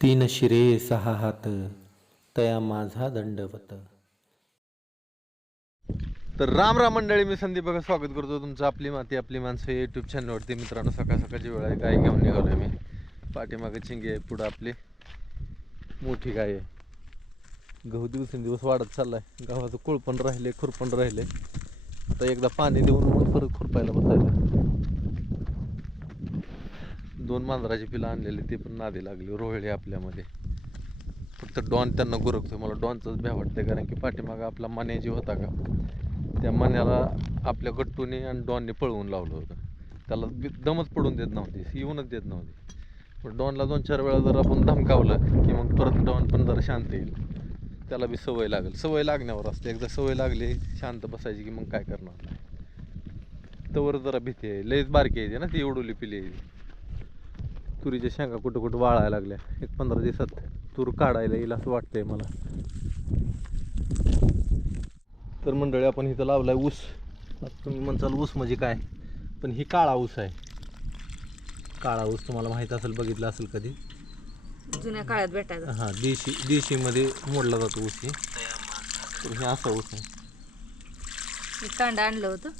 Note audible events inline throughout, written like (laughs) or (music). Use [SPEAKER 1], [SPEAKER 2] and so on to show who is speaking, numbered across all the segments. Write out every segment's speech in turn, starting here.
[SPEAKER 1] तीन शिरे सहा हात तया माझा दंडवत.
[SPEAKER 2] तर राम राम मंडळी मी संदीप बघा स्वागत करतो तुमचं आपली माती आपली माणसं युट्यूब चॅनलवरती मित्रांनो सकाळ सकाळची वेळ आहे गाय घेऊन निघालोय मी? पाठीमागे चिंगे आहे पुढं आपली मोठी गाय आहे. गहू दिवसेंदिवस वाढत चाललाय. गव्हाचं कुळपण राहिले खुरपण राहिले. आता एकदा पाणी देऊन मग परत खुरपायला बसायला दोन मांजराची पिलं आणलेली ते पण नादी लागली रोहिळे आपल्यामध्ये. फक्त डॉन त्यांना गुरकतोय मला डॉनचंच भ्या वाटतंय कारण की पाठीमागं आपला मन्या जे होता का त्या मन्याला आपल्या गट्टूने आणि डॉनने पळवून लावलं होतं. त्याला बी- दमच पडून देत नव्हती येऊनच देत नव्हती. पण डॉनला दोन चार वेळा जर आपण धमकावलं की मग परत डॉन पण जरा शांत येईल. त्याला बी सवय लागेल. सवय लागण्यावर असते. एकदा सवय लागली शांत बसायची की मग काय करणार तवर जरा भीती आहे. लयच बारकी आहे ती ना ती एवढुली पिली आहे. तुरीच्या शेंगा कुठं कुठं वाळायला लागल्या. एक पंधरा दिवसात तूर काढायला येईल असं वाटतंय मला. तर मंडळी आपण इथं लावलाय ऊस. आता तुम्ही म्हणताल ऊस म्हणजे काय? पण ही काळा ऊस आहे. काळा ऊस तुम्हाला माहीत असेल बघितला असेल कधी?
[SPEAKER 3] जुन्या काळात भेटायचं.
[SPEAKER 2] हां देशी देशीमध्ये मोडला जातो ऊस ही. तर हे असा ऊस आहे.
[SPEAKER 3] कांदा आणलं होतं.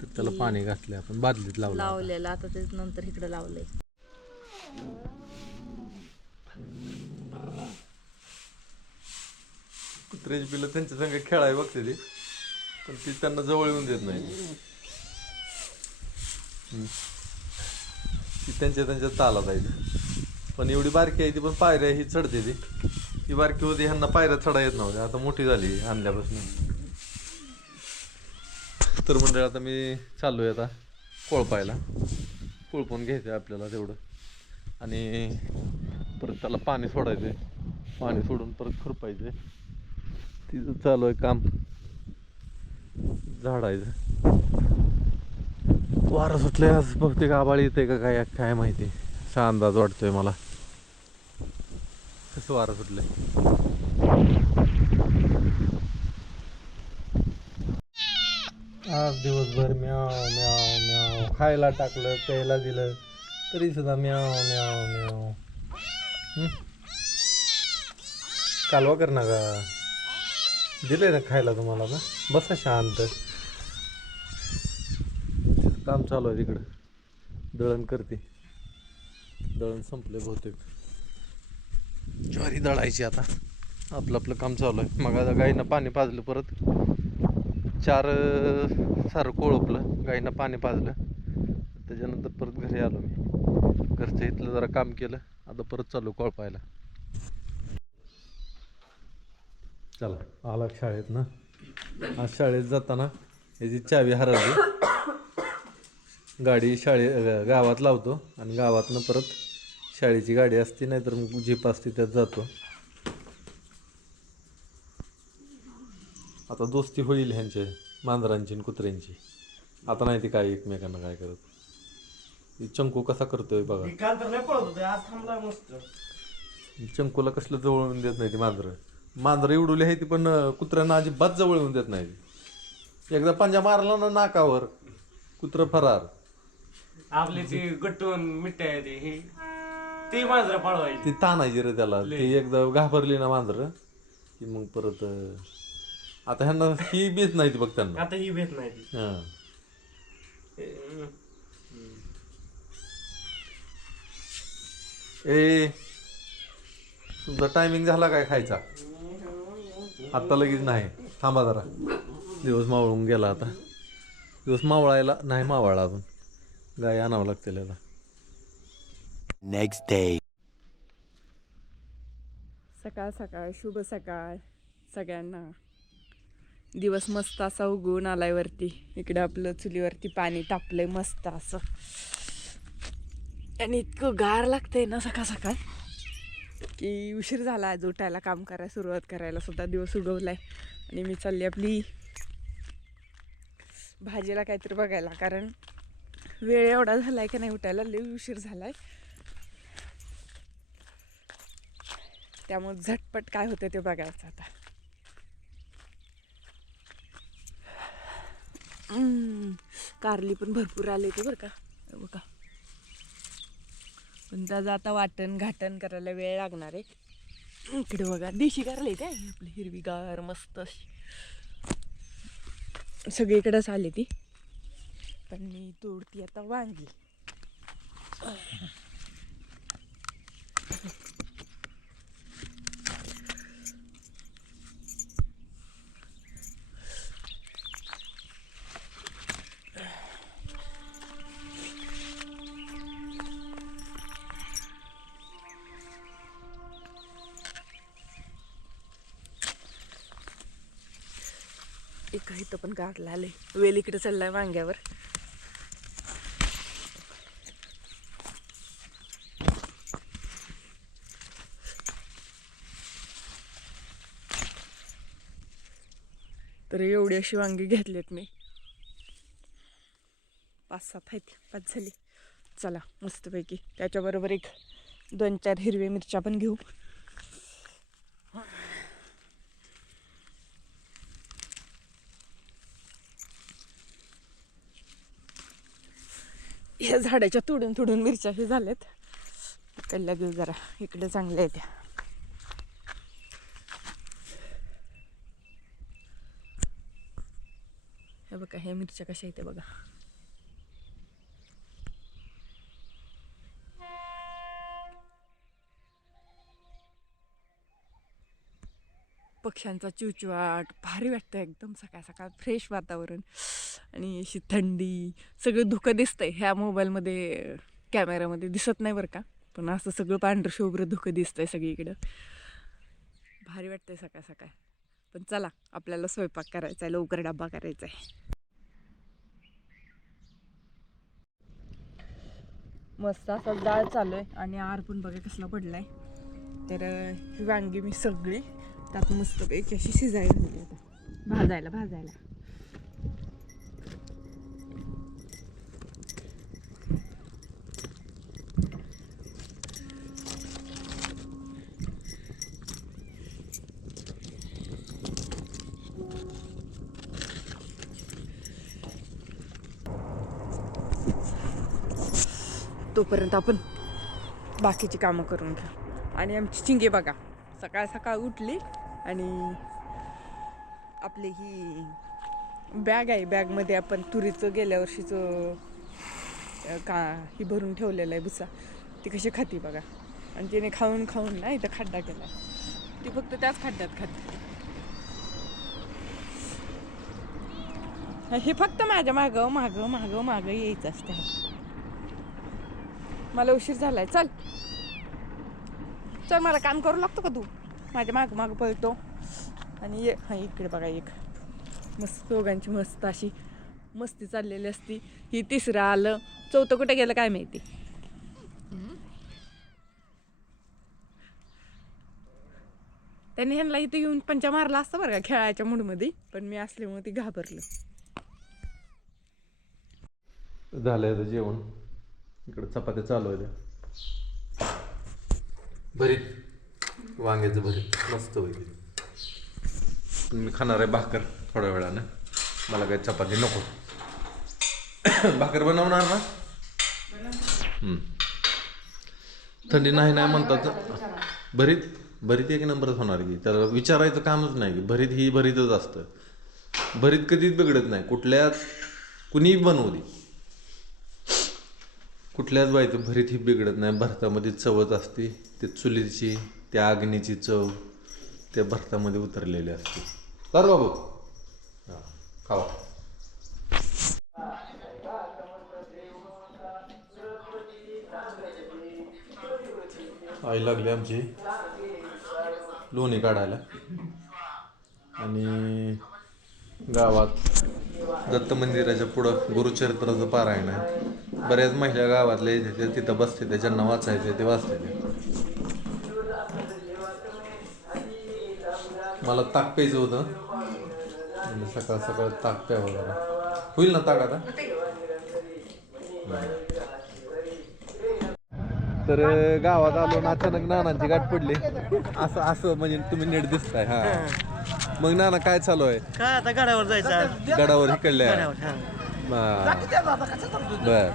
[SPEAKER 2] तर त्याला पाणी घातलं आपण बादलीत लावलं.
[SPEAKER 3] लावलेलं आता ते नंतर इकडे लावलंय.
[SPEAKER 2] कुत्र्याची पिलं त्यांच्या संग खेळाय बघते ती पण ती त्यांना जवळ येऊन देत नाही. ती त्यांच्या त्यांच्या तालात आहे पण एवढी बारकी आहे ती पण पायऱ्या ही चढते ती. ती बारकी होती ह्यांना पायऱ्या चढा येत नव्हत्या. आता मोठी झाली आणल्यापासून. तर म्हणजे आता मी चाललोय आता कोळपायला. कोळपून घ्यायचं आपल्याला तेवढं. आणि परत त्याला पाणी सोडायचं पाणी सोडून परत खुरपायचं तिथं चालू आहे काम. झाडायचं. वारं सुटलंय आज. बहुतेक आबाळ येते का काय काय माहिती. असा अंदाज वाटतोय मला. कसं वारं सुटलंय. आज दिवसभर म्याव म्याव म्याव. खायला टाकलं प्यायला दिलं. तरी सुद्धा म्याव म्याव म्याव. कालवा कर ना का दिले ना खायला तुम्हाला ना बसा शांत. काम चालू आहे तिकडं. दळण करते. दळण संपले बहुतेक. ज्वारी दळायची आता. आपलं आपलं काम चालू आहे. मग आता गाईनं पाणी पाजलं परत. चार सारं कोळपलं. गाईनं पाणी पाजलं. त्याच्यानंतर परत घरी आलो मी. घरचं इथलं जरा काम केलं आता परत चालू कळपायला चला आला शाळेत ना? आज शाळेत जाताना याची चावी हरवली. गाडी शाळे गावात लावतो आणि गावातनं परत शाळेची गाडी असते नाहीतर मग जीप असते त्यात जातो. आता दोस्ती होईल ह्यांचे मांजरांची आणि कुत्र्यांची. आता नाही ते काय एकमेकांना काय करत. चंकू कसा करतोय बघा.
[SPEAKER 4] काल तर लय पळत होते आज थांबला मस्त.
[SPEAKER 2] चंकूला कसलं जवळ येऊन देत नाही ती मांजरं. मांजरं एवढुली आहे ती पण कुत्र्यांना अजिबात जवळ येऊन देत नाही. एकदा पंजा मारला ना नाकावर कुत्रं फरार.
[SPEAKER 4] आपली ती गट्टून मिठाई आहे ती ही. ती मांजरं पळवायची.
[SPEAKER 2] ती ताणायची रे त्याला. ती एकदा घाबरली ना मांजरं की मग परत अं, आता ह्यांना ही बीच नाही ती बघ त्यांना.
[SPEAKER 4] आता ही भेट नाही ती.
[SPEAKER 2] हां. ए तुमचा टायमिंग झाला काय खायचा? आत्ता लगेच नाही. थांबा जरा. दिवस मावळून गेला आता. दिवस मावळायला नाही मावळा अजून. गाय आणावं लागते त्याला
[SPEAKER 5] next day.
[SPEAKER 6] सकाळ सकाळ शुभ सकाळ सगळ्यांना. दिवस मस्त असा उगवून आलाय वरती. इकडे आपलं चुलीवरती पाणी तापलंय मस्त असं. आणि इतकं गार लागतंय ना सकाळ सकाळ. की उशीर झाला आज उठायला काम करायला सुरुवात करायला सुद्धा दिवस उगवलाय. आणि मी चालली आपली भाजीला काहीतरी बघायला कारण वेळ एवढा झालाय की नाही उठायला लई उशीर झालाय. त्यामुळे झटपट काय होतं ते बघायचं आता. कारली पण भरपूर आले ते बरं का? बघा. पण त्याचं आता वाटण घाटण करायला वेळ लागणार आहे. इकडे बघा देशी कारले काय आपली हिरवीगार मस्त अशी. सगळीकडेच आली ती. पण मी तोडती आता वांगी. एका इथं पण काढला आले वेल इकडे चाललाय वांग्यावर. तर एवढी अशी वांगी घेतलीत मी. पाच सात आहेत पाच झाली. चला मस्तपैकी. त्याच्याबरोबर एक दोन चार हिरव्या मिरच्या पण घेऊ. ह्या झाडाच्या तुडून तुडून मिरच्या हे झाल्यात. इकडल्या घेऊ जरा इकडे चांगल्या आहेत. त्या हे बघा ह्या मिरच्या कशा आहेत बघा. पक्ष्यांचा चिवचिवाट भारी वाटतं एकदम सकाळ सकाळ फ्रेश वातावरण आणि अशी थंडी सगळं धुकं दिसतंय. ह्या मोबाईलमध्ये कॅमेऱ्यामध्ये दिसत नाही बरं का? पण असं सगळं पांढरं शुभ्र धुकं दिसतंय सगळीकडं. भारी वाटतंय सकाळ सकाळ. पण चला आपल्याला स्वयंपाक करायचा आहे लवकर डब्बा करायचा आहे मस्त असा डाळ चालू आहे आणि आर पण बघा कसला पडलाय. तर ही वांगी मी सगळी त्यात मस्तपैकी अशी शिजायला घालली आता. भाजायला भाजायला. तोपर्यंत आपण बाकीची कामं करून घ्या आणि आमची चिंगे बघा सकाळ सकाळ उठली आणि आपली ही बॅग आहे. बॅगमध्ये आपण तुरीचं गेल्या वर्षीचं का ही भरून ठेवलेलं आहे भुसा. ती कशी खाती बघा. आणि तिने खाऊन खाऊन ना इथं खड्डा केला. ती फक्त त्याच खड्ड्यात खाते. हे फक्त माझ्या मागं मागं मागं मागं यायचं असतं. मला उशीर झालाय. चल. चल मला काम करू लागतो का तू? माझ्या माग माग पळतो. आणि ये हा इकडे बघा एक. मस्त दोघांची मस्त अशी मस्ती चाललेली असती. ही तिसरं आलं. चौथं कुठे गेलं काय माहिती? त्यांनी ह्यांना इथे येऊन पंचा मारला असता बरं का खेळायच्या मूडमध्ये. पण मी असल्यामुळे ती घाबरलं.
[SPEAKER 2] झालंय आता जेवण. इकडं चपात्या चालू आहे भरीत वांग्याचं भरीत मस्त पैकी मी खाणार आहे भाकर थोड्या वेळानं. मला काही चपाती नको. (coughs) भाकर बनवणार ना. थंडी नाही नाही म्हणतात. भरीत? भरीत एक नंबरच होणार की. त्याला विचारायचं कामच नाही की. भरीत ही भरीतच असतं. भरीत कधीच बिघडत नाही. कुठल्याच कुणीही बनवू दे. कुठल्याच बाईचं भरीत ही बिघडत नाही. भरतामध्ये चवच असते. ते चुलीची त्या अग्नीची चव त्या भरतामध्ये उतरलेली असते. तर बाबू. हा, खावा. आई लागली आमची. लोणी काढायला. आणि गावात दत्त मंदिराच्या पुढं गुरुचरित्राचं पारायण आहे. बऱ्याच महिला गावातल्या ते तिथं बसते ते ज्यांना वाचायचे ते वाचते. ते मला ताक प्यायचं होतं. म्हणजे सकाळ सकाळ ताक प्यावं जरा. होईल ना ताक आता? तर गावात आलो ना अचानक नानांची गाठ पडली. असं असं म्हणजे तुम्ही नीट दिसताय हा. मग नाना काय चालू आहे?
[SPEAKER 5] काय आता गाड्यावर जायचं?
[SPEAKER 2] गडावर इकडल्या. बर.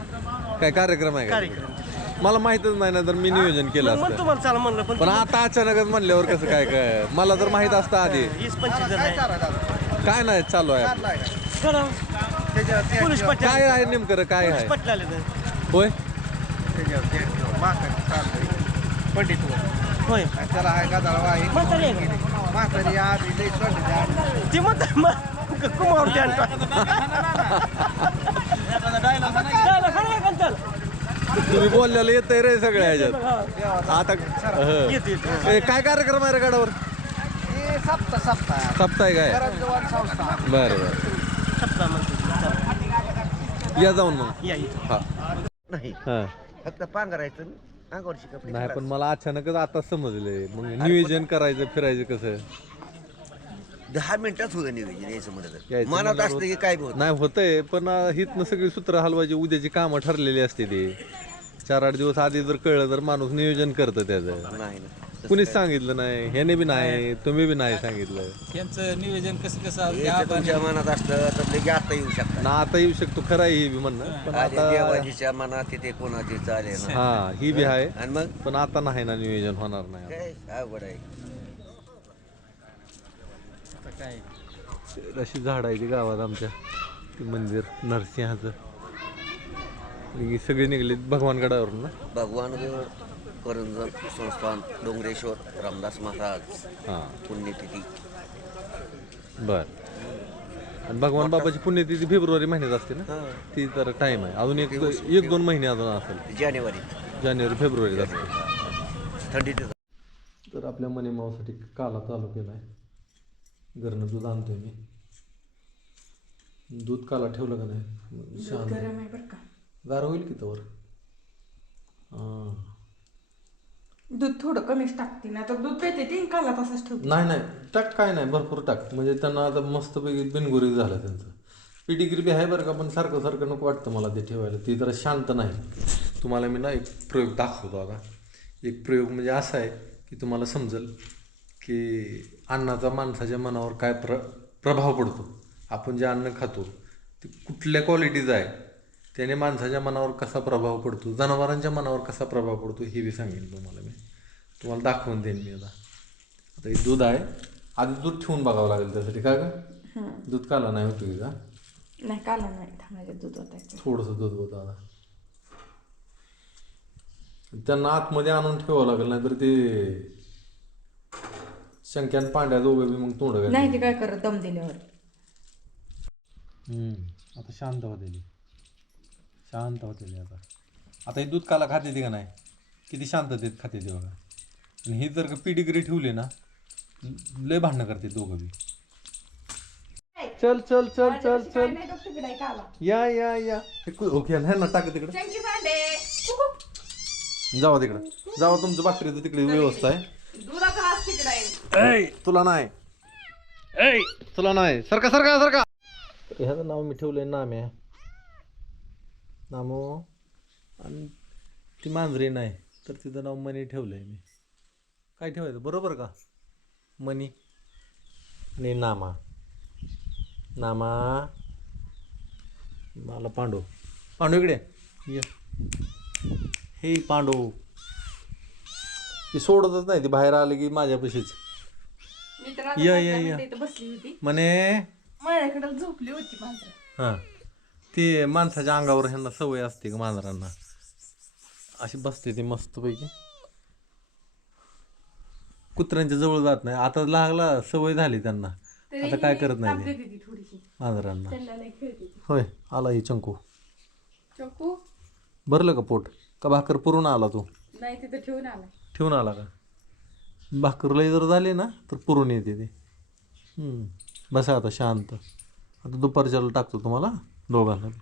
[SPEAKER 2] काय कार्यक्रम आहे का?
[SPEAKER 5] कार्यक्रम.
[SPEAKER 2] मला माहितच नाही ना तर मी नियोजन केलं
[SPEAKER 5] मग
[SPEAKER 2] असतं.
[SPEAKER 5] तुम्हाला चाल म्हणलं पण
[SPEAKER 2] पण आता अचानकच म्हणल्यावर कसं काय काय? मला जर माहीत असतं आधी.
[SPEAKER 5] वीस पंचवीस जण आहे.
[SPEAKER 2] काय नाही चालू आहे.
[SPEAKER 5] चला. पोलीस
[SPEAKER 2] काय आहे नेमकं काय आहे?
[SPEAKER 5] पोलीस आले तर.
[SPEAKER 2] होय?
[SPEAKER 5] होय. म्हातारी आहे का? ती म्हणतात (laughs) खरं आहे का चल?
[SPEAKER 2] तुम्ही बोललेलं येतंय रे सगळ्या ह्याच्यात. आता हं.
[SPEAKER 5] येत येत
[SPEAKER 2] ए, काय कार्यक्रम आहे रे गडावर? सप्ताह आहे काय? बरं बरं.
[SPEAKER 5] म्हणते.
[SPEAKER 2] या जाऊन मग.
[SPEAKER 5] या इथं.
[SPEAKER 2] हा.
[SPEAKER 7] नाही.
[SPEAKER 2] हा.
[SPEAKER 7] फक्त पांघरायचं अंगावरची कपडे
[SPEAKER 2] नाही पण मला अचानकच आता समजले मग नियोजन करायचं फिरायचं कसं?
[SPEAKER 7] दहा मिनिटात होतं नियोजन यायचं म्हणलं तर.
[SPEAKER 2] यायचं
[SPEAKER 7] मनात
[SPEAKER 2] म्हणल्यावर
[SPEAKER 7] असतं की काय होत.
[SPEAKER 2] नाही होतंय पण हितनं सगळी सूत्र हलवायची उद्याची कामं ठरलेली असते ते. चार आठ दिवस आधी जर कळलं तर माणूस नियोजन करतं त्याचं.
[SPEAKER 7] नाही ना
[SPEAKER 2] कुणीच सांगितलं नाही. ह्याने बी नाही तुम्ही बी नाही सांगितलं.
[SPEAKER 8] त्यांचं नियोजन कसं कसं
[SPEAKER 7] हे तुमच्या मनात तर लगे आता येऊ शकता.
[SPEAKER 2] ना आता येऊ शकतो खरं आहे हे बी म्हणणं. पण
[SPEAKER 7] आधी
[SPEAKER 2] आता
[SPEAKER 7] देवाजीच्या मनात तिथे कोणाची चालेल ना.
[SPEAKER 2] हा ही बी आहे.
[SPEAKER 7] आणि मग?
[SPEAKER 2] पण आता नाही ना नियोजन होणार नाही
[SPEAKER 7] काय अवघड आहे.
[SPEAKER 8] काय?
[SPEAKER 2] अशी झाड आहे ती गावात आमच्या. ते मंदिर नरसिंहाचं. ही सगळी निघली भगवानगडावरून ना?
[SPEAKER 7] भगवान करंजन संस्थान डोंगरेश्वर रामदास महाराज
[SPEAKER 2] हा.
[SPEAKER 7] पुण्यतिथी.
[SPEAKER 2] बर. आणि भगवान बाबाची पुण्यतिथी फेब्रुवारी महिन्यात असते ना? ती तर टाइम आहे. अजून एक एक दोन महिने अजून असेल.
[SPEAKER 7] जानेवारी.
[SPEAKER 2] जानेवारी फेब्रुवारीत असते
[SPEAKER 7] थंडीत
[SPEAKER 2] तर आपल्या मनी मावासाठी काला चालू केला आहे घरनं दूध आणतोय मी. दूध काला ठेवलं का नाही? शांत
[SPEAKER 6] गरम आहे बरं का.
[SPEAKER 2] गार होईल की तवर? हां.
[SPEAKER 6] दूध थोडं कमीच टाकते ना तर दूध पेते तीन काला तसंच ठेवते.
[SPEAKER 2] नाही नाही टाक काय नाही भरपूर टाक. म्हणजे त्यांना आता मस्तपैकी बिनगुरी झालं त्यांचं. पिटिगिरी बी आहे बरं का पण सारखं सारखं नको वाटतं मला ते ठेवायला. ती जरा शांत नाही. तुम्हाला मी ना एक प्रयोग दाखवतो आता. एक प्रयोग म्हणजे असा आहे की तुम्हाला समजेल की अन्नाचा माणसाच्या मनावर काय प्र प्रभाव पडतो. आपण जे अन्न खातो ते कुठल्या क्वालिटीचं आहे? त्याने माणसाच्या मनावर कसा प्रभाव पडतो जनावरांच्या मनावर कसा प्रभाव पडतो हे बी सांगेन तुम्हाला मी. तुम्हाला दाखवून देईन मी आता. आता हे दूध आहे. आधी दूध ठेवून बघावं लागेल त्यासाठी का का दूध काला नाही होतो की
[SPEAKER 6] नाही काला नाही. थांबायचं दूध
[SPEAKER 2] थोडंसं दूध होतं आता. त्यांना आतमध्ये आणून ठेवावं लागेल नाहीतर ते शंक्यान पांड्या दोघं बी मग तोंड.
[SPEAKER 6] नाही ते काय करत दम दिल्यावर.
[SPEAKER 2] हम्म, आता शांत होते शांत होते आता. आता हे दूध काला खाते ती का नाही? किती शांततेत खाते ते बघा. आणि ही जर का पिडिग्री ठेवली ना लय भांडणं करते दोघं बी. चल चल चल चल चल. या या या. हे कु- ओके टाक तिकडे. जावा तिकडे. जावा तुमचं भाकरीचं तिकडे व्यवस्था आहे. ऐ, तुला नाही. ऐ, तुला नाही. सरका सरका सरका. ह्याचं नाव मी ठेवलंय नाम्या. नामो आणि ती मांजरी नाही तर तिचं नाव मनी ठेवलंय मी. काय ठेवायचं? बरोबर का? मनी. आणि नामा. नामा. मला पांडू. पांडू इकडे. ये. हे पांडू. ती सोडतच नाही ती बाहेर आली की माझ्यापाशीच. या या या.
[SPEAKER 6] बसली होती.
[SPEAKER 2] म्हणे
[SPEAKER 6] माझ्याकडे झोपली होती माझं
[SPEAKER 2] हां. ती माणसाच्या अंगावर ह्यांना सवय असते का मांजरांना? अशी बसते ती मस्तपैकी. कुत्र्यांच्या जवळ जात नाही. आता लागला सवय झाली त्यांना. आता काय करत नाही ते? मांजरांना. होय आला ही चंकू.
[SPEAKER 6] चकू?
[SPEAKER 2] भरलं का पोट? का भाकर पुरून आला तू?
[SPEAKER 6] नाही तिथं ठेवून आला
[SPEAKER 2] ठेवून आला का? भाकर लई जर झाली ना तर पुरून येते ते. हम्म. बसा आता शांत. आता दुपारच्याला टाकतो तुम्हाला. no ganan.